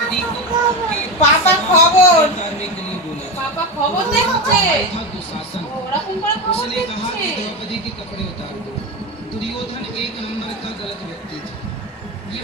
पापा खबर पापा खबर देखছে ওরকম করে খবর দেখছে द्रौपदी के कपड़े उतार दो। दुर्योधन एक नंबर का गलत व्यक्ति था। ये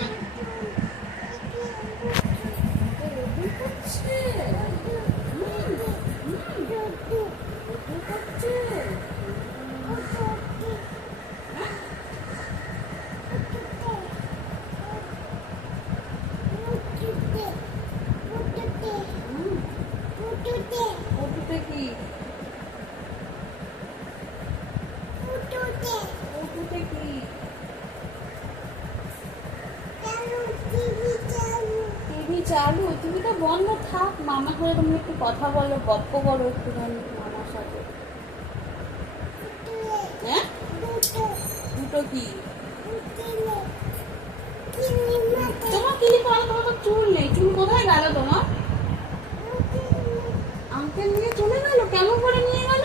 চালু তুমি তো বন্ধ থাক মামা করে তুমি একটু কথা বলো গপ্প করো একটুখানি মামার সাথে হ্যাঁ দুটো কি তোমার কিলি পাল তোমার তো চুল নেই চুল কোথায় গেল তোমার আঙ্কেল নিয়ে চলে গেল কেমন করে নিয়ে গেল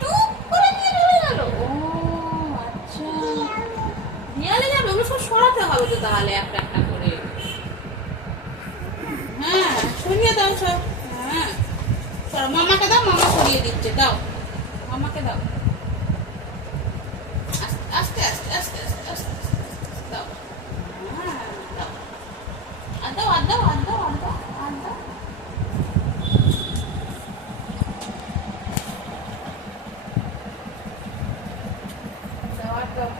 টুক করে নিয়ে চলে গেল ও আচ্ছা নিয়ালে যাবে ওগুলো সব সরাতে হবে তো তাহলে একটা একটা করে হ্যাঁ সরিয়ে দাও সব হ্যাঁ সর মামাকে দাও মামা সরিয়ে দিচ্ছে দাও মামাকে দাও আস্তে আস্তে আস্তে আস্তে আস্তে দাও হ্যাঁ দাও আর দাও আর দাও আর দাও আর দাও আর দাও আর দাও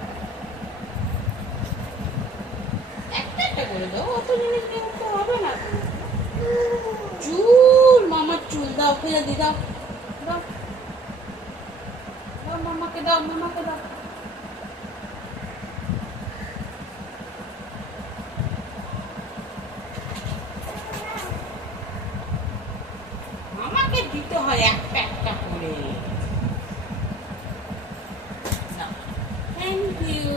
করে দাও অত জিনিস কিনতে হবে না চুল মামার চুল দাও ফেলে দি দাও দাও দাও মামাকে দাও মামাকে দাও মামাকে দিতে হয় একটা একটা করে থ্যাংক ইউ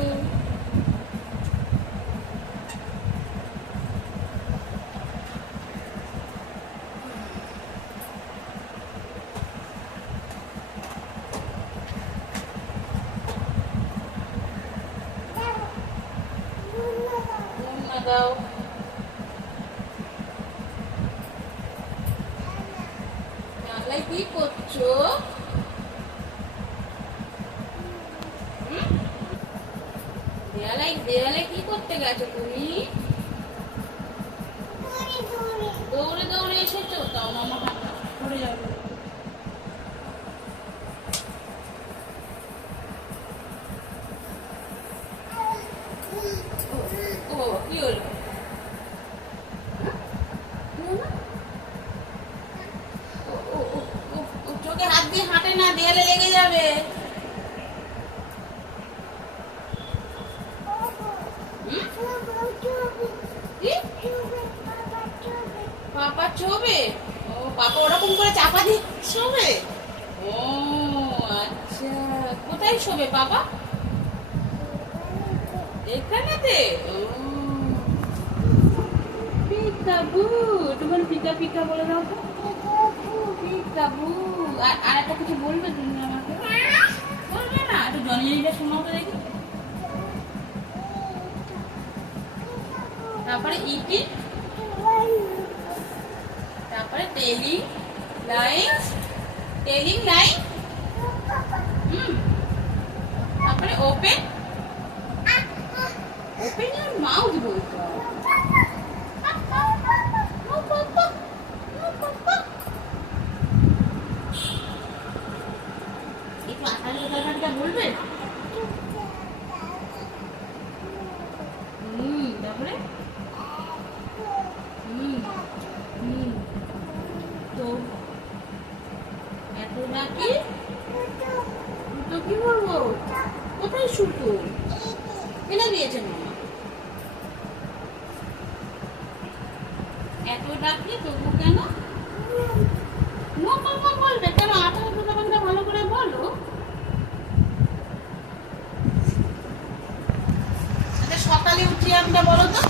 দাও জানলাই কি করছো দেয়ালে কি করতে গেছো তুমি দৌড়ে দৌড়ে এসেছো তাও মামা পড়ে যাবে ও কি হলো চোখে হাত দিয়ে হাঁটে না দেয়ালে লেগে যাবে পাপা ছোবে ও পাপা ওরকম করে চাপা দিয়ে শোবে ও আচ্ছা কোথায় শোবে পাপা এখানেতে ও পিকাবু তোমার পিকা পিকা বলে দাও তো পিকাবু আর একটা কিছু বলবে তুমি আমাকে বলবে না একটু জনিটা শোনাও তো দেখি তারপরে ইটি তারপরে টেলিং লাইন তারপরে ওপেন your mouth বলতে হবে একটু আঠালো কথাটা বলবে তারপরে তো এত নাকি তো কি বলবো কোথায় সুতো এনে দিয়েছে মামা এত ডাকলে তবু কেন বলবে কেন আঠারো কথাটা ভালো করে বলো আচ্ছা সকালে উঠি আমরা বলো তো